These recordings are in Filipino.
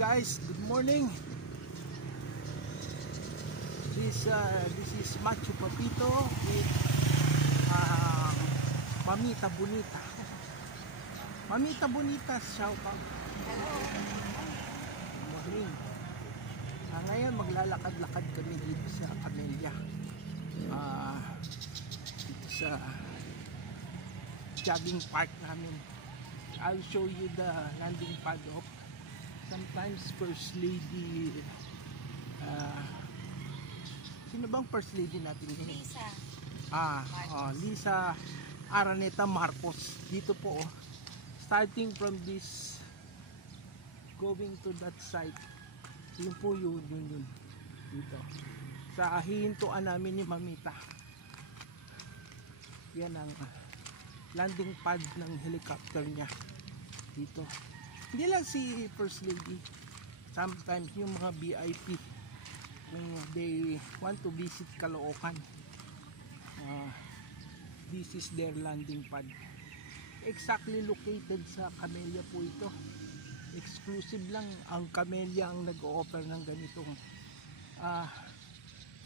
guys, good morning. This is Machu Papito with Mamita Bonita. Mamita Bonita, shout out. Good morning. Ngayon maglalakad-lakad kami dito sa Camellia. Dito sa jogging park namin. I'll show you the landing pad of sometimes First Lady. Sino bang First Lady natin ngayon? Lisa. Lisa Araneta Marcos. Dito po, starting from this, going to that side. Yun po yun. Dito. Sa hihintuan namin ni Mamita. Yan ang landing pad ng helicopter niya. Dito. Hindi lang si First Lady. Sometimes yung mga VIP, kung they want to visit Caloocan, this is their landing pad. Exactly located sa Camellia po ito. Exclusive lang ang Camellia ang nag-o-offer ng ganitong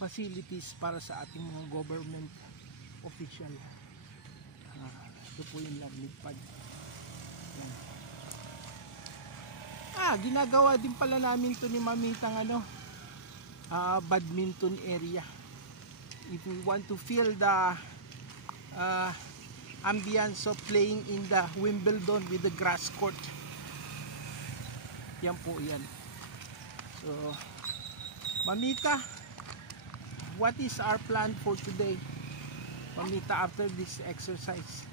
facilities para sa ating mga government official. Ito po yung landing pad. Ginagawa din pala namin to ni Mamitang badminton area. If we want to feel the ambience of playing in the Wimbledon with the grass court, yan po yan. So Mamita, what is our plan for today, Mamita, after this exercise?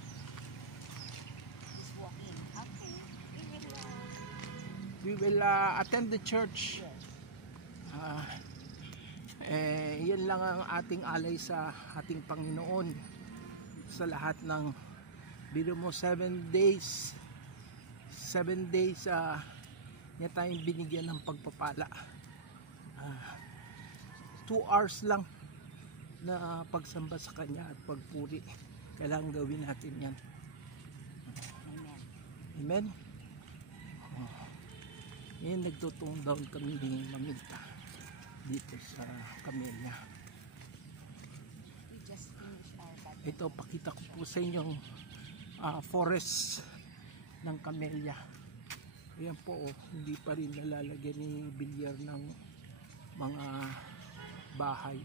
Just walking. We will attend the church. Yan lang ang ating alay sa ating Panginoon sa lahat ng biro mo 7 days niya tayong binigyan ng pagpapala. 2 hours lang na pagsamba sa Kanya at pagpuri. Kailangan gawin natin yan. Amen. Ngayon nagtutong down kami ni Mamita dito sa Camellia. We just finished our bed. Ito, pakita ko po sa inyo forest ng Camellia. Ayan po, hindi pa rin nalalagyan ni Bilyar ng mga bahay.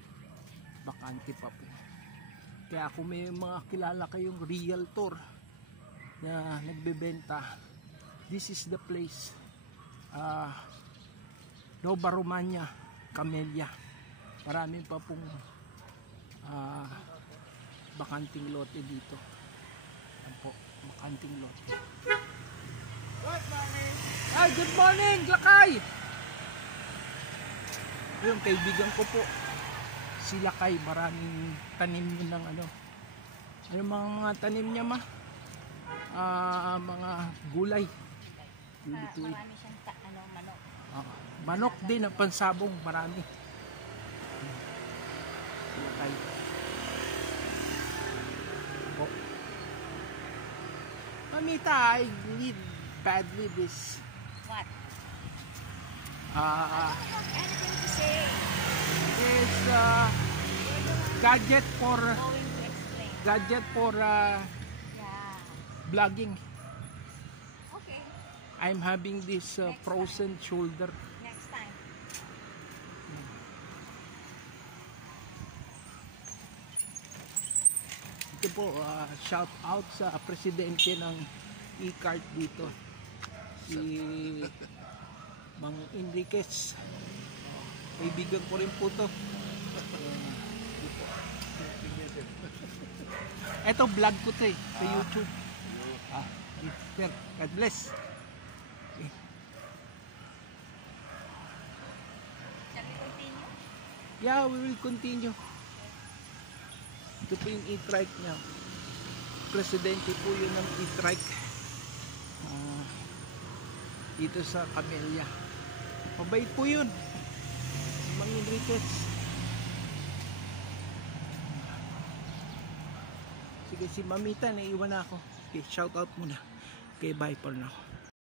Bakante pa po. Kaya kung may mga kilala kayong realtor na nagbebenta, this is the place. Nova Romania, Camellia. Marami pa pong bakanting lote dito. Yan po, bakanting lote. Good morning! Ay, good morning, Lakay! Yung kaibigan ko po, si Lakay, maraming tanim yun ng yung mga tanim niya mga gulay. Marami siyang manok. Manok din ang pansabong, marami. Okay. Mamita, I need badly this. What? Anything to say? It's gadget for Going to explain. vlogging. Okay. I'm having this frozen shoulder. Next time. Ito po, shout out sa presidente ng e-cart dito, si Mang Enriquez. Kaibigan ko rin po to. Ito vlog ko to sa YouTube. God bless. Shall we continue? Yeah, we will continue. Ito po yung e-trike niya. Presidente po yun ng e-trike dito sa Camellia. Mabait po yun, Mang Enriquez. Sige, si Mamita, naiwan na ako. Okay, shout out muna. Okay, bye for now.